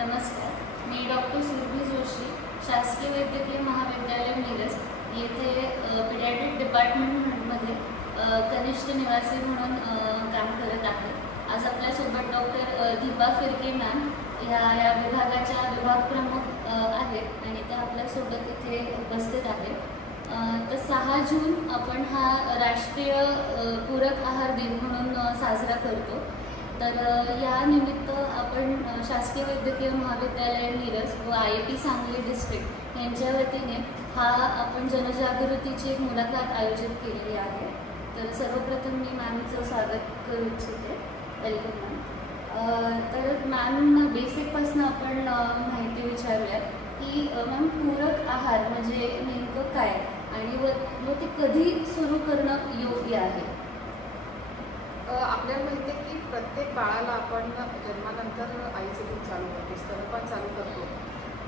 नमस्कार, मी डॉक्टर सुरभी जोशी, शासकीय वैद्यकीय महाविद्यालय मिरज येथे पीडियाट्रिक डिपार्टमेंटमध्ये कनिष्ठ निवासी म्हणून काम करत आहे। आज आपल्यासोबत डॉक्टर दीपा फिरके मॅम या विभागाच्या विभाग प्रमुख आहेत आणि त्या आपल्यासोबत इथे उपस्थित आहेत। तर 6 जून आपण हा राष्ट्रीय पूरक आहार दिन म्हणून साजरा करतो। तर या निमित्त आपण शासकीय वैद्यकीय महाविद्यालय मिरज व IIT सांगली डिस्ट्रिक्ट यांच्या वतीने हा आपण जनजागृतीची एक मुलाखत आयोजित केलेली आहे। तर सर्वप्रथम मी मॅमचं स्वागत करू इच्छिते। Welcome ma'am. तर मॅम बेसिकपासून आपण माहिती विचारूयात की मॅम पूरक आहार म्हणजे नेमकं काय आणि व ते कधी सुरू करणं योग्य आहे? आपल्याला माहिती आहे की प्रत्येक बाळाला आपण जन्मानंतर आईचं दूध चालू करतो, स्तनपान चालू करतो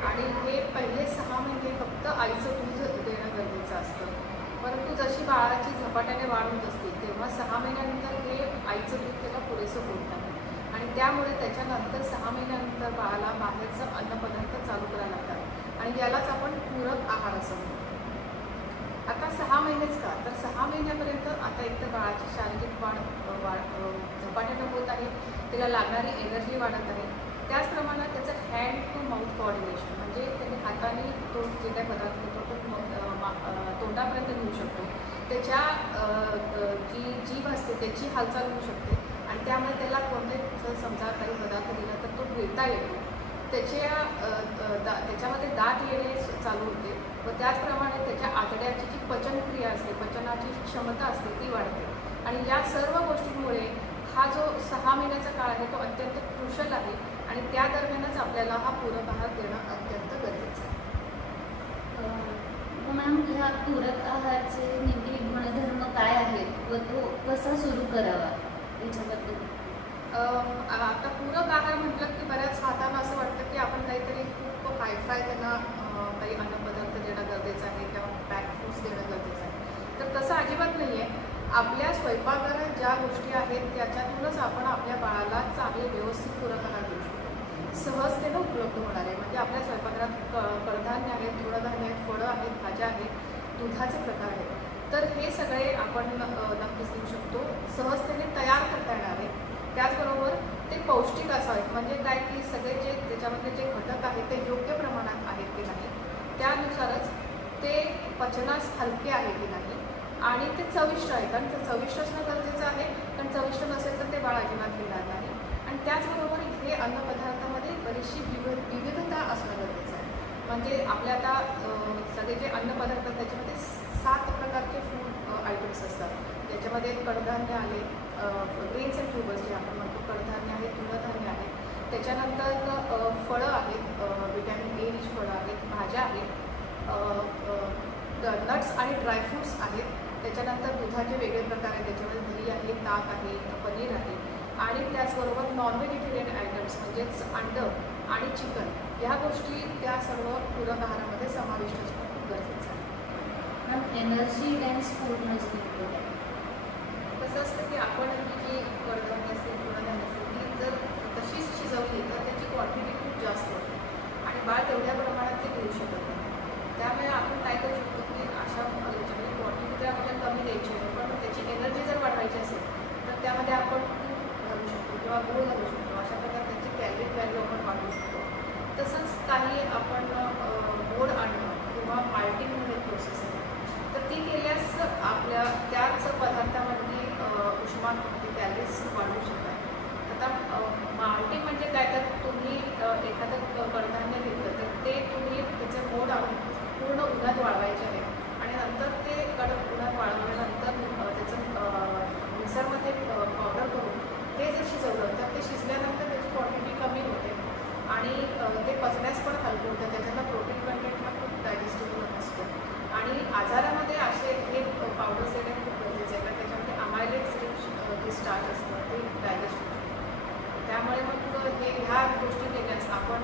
आणि हे पहिले 6 महिने फक्त आईचं दूध देणं गरजेचं असतं। परंतु जशी बाळाची झपाट्याने वाढ होत असते तेव्हा 6 महिन्यानंतर हे आईचं दूध त्याला पुरेसं होत नाही आणि त्यामुळे त्याच्यानंतर 6 महिन्यानंतर बाळाला बाहेरचं अन्नपदार्थ चालू करायला लागतात आणि यालाच आपण पूरक आहार असं म्हणतो। आता 6 महिनेच का, तर 6 महिन्यापर्यंत आता एक तर बाळाची शारीरिक वाढ झपाट्यानं होत आहे, त्याला लागणारी एनर्जी वाढत आहे। त्याचप्रमाणे त्याचं हँड टू माउथ कोऑर्डिनेशन म्हणजे त्याने हाताने तो जे काही पदार्थ घेतो तो तोंडापर्यंत नेऊ शकतो, त्याच्या जी जीभ असते त्याची हालचाल होऊ शकते आणि त्यामुळे त्याला कोणते समजा काही पदार्थ दिला तर तो गिळता येतो, त्याच्यामध्ये दात येणे चालू होते व त्याचप्रमाणे त्याच्या आतड्याची जी पचनक्रिया असते, पचनाची क्षमता असते ती वाढते आणि या सर्व गोष्टींमुळे हा जो 6 महिन्याचा काळ आहे तो अत्यंत क्रुशल आहे आणि त्या दरम्यानच आपल्याला हा पूरक आहार देणं अत्यंत गरजेचं आहे। मॅम ह्या पूरक आहाराचे नेमके गुणधर्म काय आहेत व तो कसा सुरू करावा याच्याबद्दल? आता पूरक आहार म्हटलं की बऱ्याच हातांना असं वाटतं की आपण काहीतरी खूप हायफाय त्यांना काही अन्नपदार्थ देणं गरजेचं आहे किंवा पॅक फूड्स देणं गरजेचं आहे, तर तसं अजिबात नाही आहे। आपल्या स्वयंपाकघरात ज्या गोष्टी आहेत त्याच्यातूनच आपण आपल्या बाळाला चांगले व्यवस्थित पूरक आहार देऊ शकतो, सहजतेनं उपलब्ध होणार आहे। म्हणजे आपल्या स्वयंपाकघरात कडधान्य आहेत, तृणधान्य आहेत, फळं आहेत, भाज्या आहेत, दुधाचे प्रकार आहेत, तर हे सगळे आपण नक्कीच देऊ शकतो, सहजतेने तयार करता येणार आहे। त्याचबरोबर ते पौष्टिक असावेत, म्हणजे काय की सगळे जे त्याच्यामधले जे घटक आहेत ते योग्य प्रमाणात आहेत की नाही, त्यानुसारच ते पचनास हलके आहे की नाही आणि ते चविष्ट आहे, कारण ते चविष्ट असणं गरजेचं आहे, कारण चविष्ट नसेल तर ते बाळ अजिबात घेणार नाही आणि त्याचबरोबर हे अन्नपदार्थामध्ये बरीचशी विविधता असणं गरजेचं आहे। म्हणजे आपल्या आता सगळे जे अन्नपदार्थ त्याच्यामध्ये 7 प्रकारचे फूड आयटम्स असतात, त्याच्यामध्ये कडधान्य आले, ग्रेन्स अँड ट्यूबर्स जे आपण म्हणतो, कडधान्य आहे, तृणधान्य आहे, त्याच्यानंतर फळं आहेत, व्हिटॅमिन A रिच फळं आहेत, भाज्या आहेत, नट्स आणि ड्रायफ्रूट्स आहेत, त्याच्यानंतर दुधाचे वेगळे प्रकार आहेत, त्याच्यामध्ये दही आहे, ताक आहे, पनीर आहे आणि त्याचबरोबर नॉन व्हेजिटेरियन आयटम्स म्हणजेच अंडं आणि चिकन ह्या गोष्टी त्या सर्व पूरक आहारामध्ये समाविष्ट असणं खूप गरजेचं आहे। मॅम एनर्जी डेन्स फूड म्हणजे कसं असतं की आपण ही जी कडधान्य असते, तृणधान्य असते, ती जर तशीच शिजवली तर त्याची क्वांटिटी खूप जास्त होते आणि बाळ तेवढ्या प्रमाणात ते घेऊ शकत नाही। त्यामुळे आपण काय करू शकतो की अशा याच्यामध्ये क्वांटिटी तर आपल्याला कमी द्यायची आहे, पण त्याची एनर्जी जर वाढवायची असेल तर त्यामध्ये आपण तूप घालू शकतो किंवा गूळ घालू शकतो, अशा प्रकारे त्याची कॅलरी व्हॅल्यू आपण वाढवू शकतो। तसंच काही आपण गोड आणणं किंवा माल्टिंग म्हणून एक प्रोसेस आहे, तर ती केल्यास आपल्या त्याच पदार्थामध्ये उष्मांक कॅलरीज वाढवू शकतात। आता माल्टिंग म्हणजे काय, तर तुम्ही एखादं कडधान्य घेतलं तर ते तुम्ही त्याचं मोड आणून पूर्ण उन्हात वाळवायचे आहे आणि नंतर ते कडक उन्हात वाळवल्यानंतर त्याचं मिक्सरमध्ये पावडर करून ते जर शिजवलं तर ते शिजल्यानंतर त्याची क्वांटिटी कमी होते आणि ते पचण्यास पण हलकं होतं, त्याच्यातला प्रोटीन कंटेंट हा खूप डायजेस्टिबल असतो आणि आजारामध्ये असे हे पावडर्स देणे खूप गरजेचे आहे, कारण त्याच्यामध्ये अमायलेट्स जे स्टार्च असतं ते डायजेस्ट होतं। त्यामुळे मग ह्या गोष्टी केल्यास आपण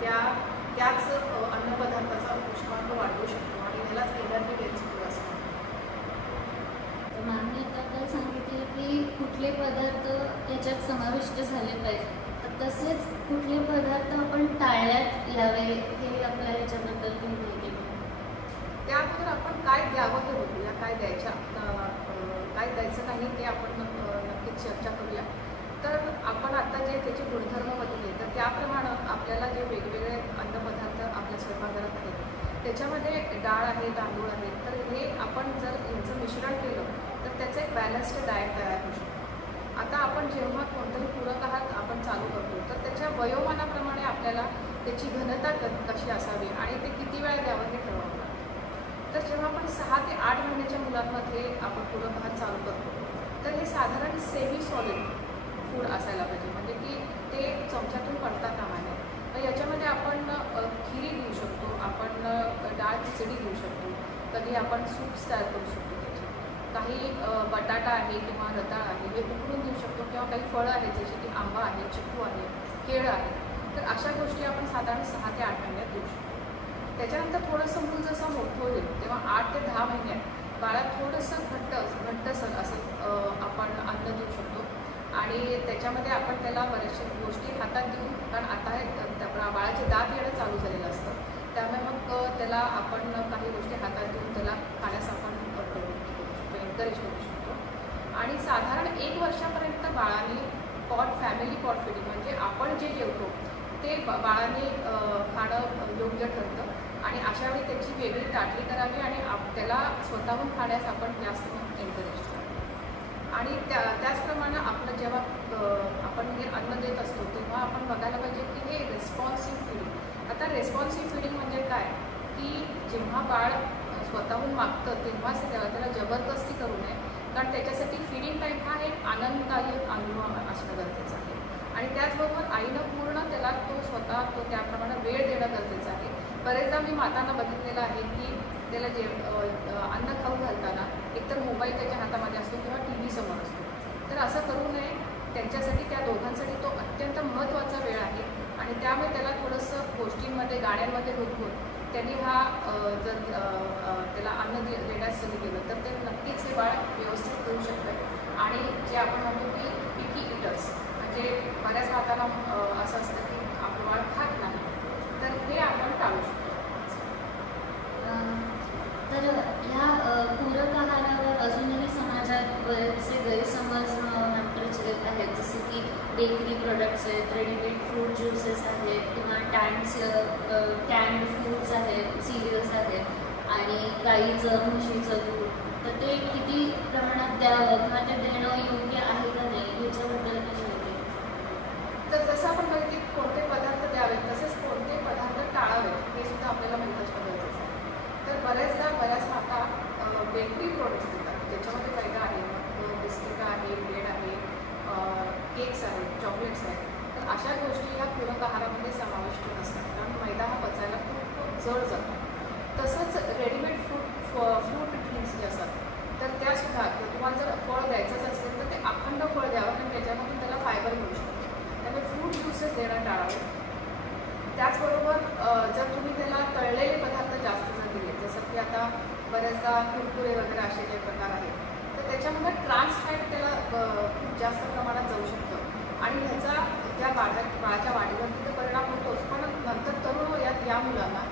त्याच अन्नपदार्थाचा उष्मांक वाढवू शकतो आणि ह्यालाच एनर्जी डेन्स फूड असतं। मॅमने आता सांगितले की कुठले पदार्थ याच्यात समाविष्ट झाले पाहिजे, तर तसेच कुठले पदार्थ आपण टाळण्यात यावे हे आपल्या ह्याच्याबद्दल काही माहिती आहे? त्या अगोदर आपण काय द्यावं ते बघूया, काय द्यायचं नाही ते आपण नक्कीच चर्चा करूया. तर आपण आता जे त्याचे गुणधर्म बघितले तर त्याप्रमाणे आपल्याला जे वेगवेगळे अन्नपदार्थ आपल्या स्वयंपाकघरात आहेत त्याच्यामध्ये डाळ आहे, तांदूळ आहे, तर हे आपण जर यांचं मिश्रण केलं तर त्याचं एक बॅलन्स्ड डाएट तयार होऊ शकतो. आता आपण जेव्हा कोणतंही पूरक आहार आपण चालू करतो तर त्याच्या वयोमानाप्रमाणे आपल्याला त्याची घनता कशी असावी आणि ते किती वेळा द्यावं हे ठरवावं लागतं. तर जेव्हा आपण 6 ते 8 महिन्याच्या मुलांमध्ये आपण पूरक आहार चालू करतो तर हे साधारण सेमी सॉलिड फूड असायला पाहिजे, म्हणजे की ते चमच्यातून पडता कामा नये. तर याच्यामध्ये आपण खिरी देऊ शकतो, आपण डाळ खिचडी देऊ शकतो, कधी आपण सूप्स तयार करू शकतो. काही बटाटा आहे किंवा रताळ आहे हे उकडून देऊ शकतो, किंवा काही फळं आहेत जसे की आंबा आहे, चिकू आहे, केळं आहे. तर अशा गोष्टी आपण साधारण 6 ते 8 महिन्यात देऊ शकतो. त्याच्यानंतर थोडंसं मूल जसं मोठं होईल तेव्हा 8 ते 10 महिन्यात बाळात थोडंसं घट्टसर असं आपण अन्न देऊ शकतो. आणि त्याच्यामध्ये आपण त्याला बऱ्याचशा गोष्टी हातात देऊन, कारण आता बाळाचे दात येणं चालू झालेलं असतं, त्यामुळे मग त्याला आपण काही गोष्टी हातात देऊन त्याला खाण्यास आपण एनकरेज करू शकतो. आणि साधारण 1 वर्षापर्यंत बाळाने फॅमिली पॉट फीडिंग म्हणजे आपण जे जेवतो ते बाळाने खाणं योग्य ठरतं. आणि अशावेळी त्याची वेगळी ताटली करावी आणि त्याला स्वतःहून खाण्यास आपण जास्त एनकरेज करावं. आणि त्याचप्रमाणे आपलं जेव्हा आपण हे अन्न देत असतो तेव्हा आपण बघायला पाहिजे की हे रिस्पॉन्सिव्ह फीडिंग. आता रिस्पॉन्सिव्ह फीडिंग म्हणजे काय, की जेव्हा बाळ स्वतःहून मागतं तेव्हाच त्याला जबरदस्ती करू नये, कारण त्याच्यासाठी फीडिंग टाईम हा एक आनंददायक अनुभव असणं गरजेचं आहे. आणि त्याचबरोबर आईनं पूर्ण त्याला तो त्याप्रमाणे वेळ देणं गरजेचं आहे. बरेचदा मी मातांना बघितलेलं आहे की त्याला अन्न खाऊ घालताना एकतर मोबाईल त्याच्या हातामध्ये असतो किंवा TV समोर असतो. तर असं करू नये. त्यांच्यासाठी त्या दोघांसाठी तो अत्यंत महत्त्वाचा वेळ आहे आणि त्यामुळे त्याला थोडंसं गोष्टींमध्ये गाण्यांमध्ये गुंतवून त्यांनी जर त्याला अन्न देण्यास सुरू केलं तर ते नक्कीच हे बाळ व्यवस्थित करू शकतं. आणि जे आपण म्हणतो की पिकी इटर्स म्हणजे बऱ्याच मातांना असं असतं की आपलं बाळ खात नाही, तर हे आपण टाळू शकतो. तर ह्या पूरक आहारावर अजूनही समाजात बरेचसे गैरसमज प्रचलित आहेत, जसे की बेकरी प्रोडक्ट्स आहेत, रेडीमेड फ्रूट ज्युसेस आहेत किंवा कॅन्ड फूड्स आहेत, सिरियल्स आहेत आणि गाईचं म्हशीचं दूध. तर ते किती प्रमाणात द्यावं किंवा ते देणं योग्य आहे का नाही याच्याबद्दल काही माहिती आहे? तर जसं आपण माहिती कोणते पदार्थ द्यावेत तसेच कोणते पदार्थ टाळावेत हे सुद्धा आपल्याला माहीत असणं गरजेचं आहे. तर बऱ्याच माता बेकरी प्रोडक्ट्स देतात ज्याच्यामध्ये मैदा आहे, बिस्किट आहे, ब्रेड आहे, केक्स आहेत, चॉकलेट्स आहेत. तर अशा गोष्टी ह्या पूरक आहारामध्ये समाविष्ट नसतात, कारण मैदा हा पचायला खूप जड जातो. तसंच रेडीमेड फ्रूट ड्रिंक्स जे असतात तर त्यासुद्धा तुम्हाला जर फळ द्यायचंच असेल तर ते अखंड फळ द्यावं, कारण त्याच्यामधून त्याला फायबर मिळू शकतो. त्यामुळे फ्रूट ज्यूसेस देणं टाळावे. त्याचबरोबर जर तुम्ही त्याला तळलेले पदार्थ जास्त जर दिले, जसं की आता बऱ्याचदा कुरकुरे वगैरे असे जे प्रकार आहेत तर त्याच्यामध्ये ट्रान्स फॅट त्याला खूप जास्त प्रमाणात जाऊ शकतं आणि ह्याचा त्या बाळाच्या वाढीवर तिथे परिणाम होतोच, पण नंतर तरुण वयात या मुलांना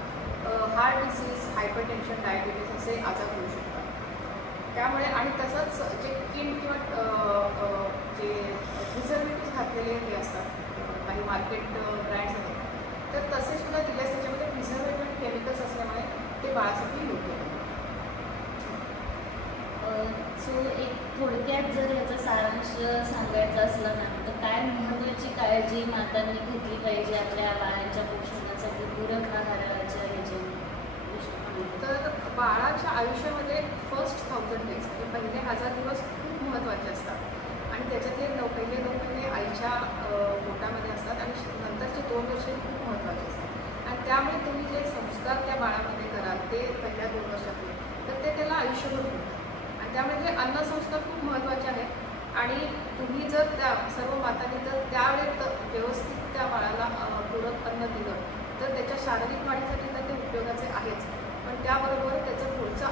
हार्ट डिसीज, हायपरटेन्शन, डायबिटीज असे आजार होऊ शकतात. त्यामुळे आणि तसंच जे किंड किंवा जे प्रिझर्वेटिव्ह घातलेले हे असतात काही मार्केट ब्रँड्स आहेत तर तसे सुद्धा दिल्यास त्याच्यामध्ये प्रिझर्वेटिव्ह आणि केमिकल्स असल्यामुळे ते बाळासाठी योग्य आहे. सो एक थोडक्यात जर याचा सारांश सांगायचा असला ना तर काय महत्त्वाची काळजी मातांनी घेतली पाहिजे आपल्या बाळांच्या पोषणासाठी पूरक आहाराच्या ह्याच्या दृष्टिकोनातून? तर बाळाच्या आयुष्यामध्ये फर्स्ट 1000 डेज म्हणजे पहिले 1000 दिवस खूप महत्त्वाचे असतात आणि त्याच्यातले पहिले 9 महिने आईच्या पोटामध्ये असतात आणि नंतरचे 2 वर्षे खूप महत्त्वाचे असतात. आणि त्यामुळे तुम्ही जे संस्कार त्या बाळामध्ये कराल ते पहिल्या 2 वर्षातले तर ते त्याला आयुष्यभर होतात. आणि त्यामुळे हे अन्नसंस्कार खूप महत्त्वाचे आहेत. आणि तुम्ही जर त्या सर्व मातांनी जर त्यावेळेत व्यवस्थित त्या बाळाला पूरक अन्न दिलं तर त्याच्या शारीरिक वाढीसाठी तर ते उपयोगाचे आहेच, पण त्याबरोबर त्याचं पुढचं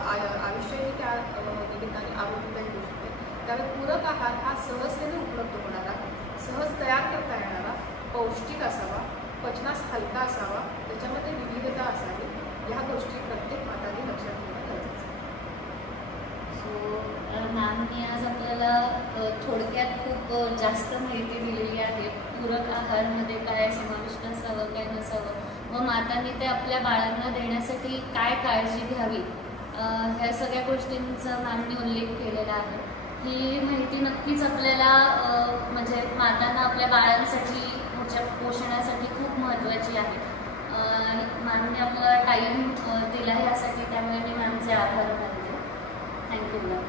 आयुष्यही त्या निमित्ताने आरोग्यदायी होऊ शकते. त्यामुळे पूरक आहार हा सहजतेने उपलब्ध होणारा, सहज तयार करता येणारा पौष्टिक असावा, पचनास हलका असावा, त्याच्यामध्ये विविधता असावी, ह्या गोष्टी प्रत्येक माताने लक्षात ठेवणं गरजेचं आहे. सो मॅमनी आज आपल्याला थोडक्यात खूप जास्त माहिती दिलेली आहे. पूरक आहारमध्ये काय समाविष्ट असावं, काय नसावं, व मातांनी ते आपल्या बाळांना देण्यासाठी काय काळजी घ्यावी, ह्या सगळ्या गोष्टींचा मॅमनी उल्लेख केलेला आहे. ही माहिती नक्कीच आपल्याला म्हणजे मातांना आपल्या बाळांसाठी पुढच्या पोषणासाठी खूप महत्त्वाची आहे. मॅमने आपला टाईम दिला ह्यासाठी, त्यामुळे मी मॅमचे आभार मानते. Thank you ma'am.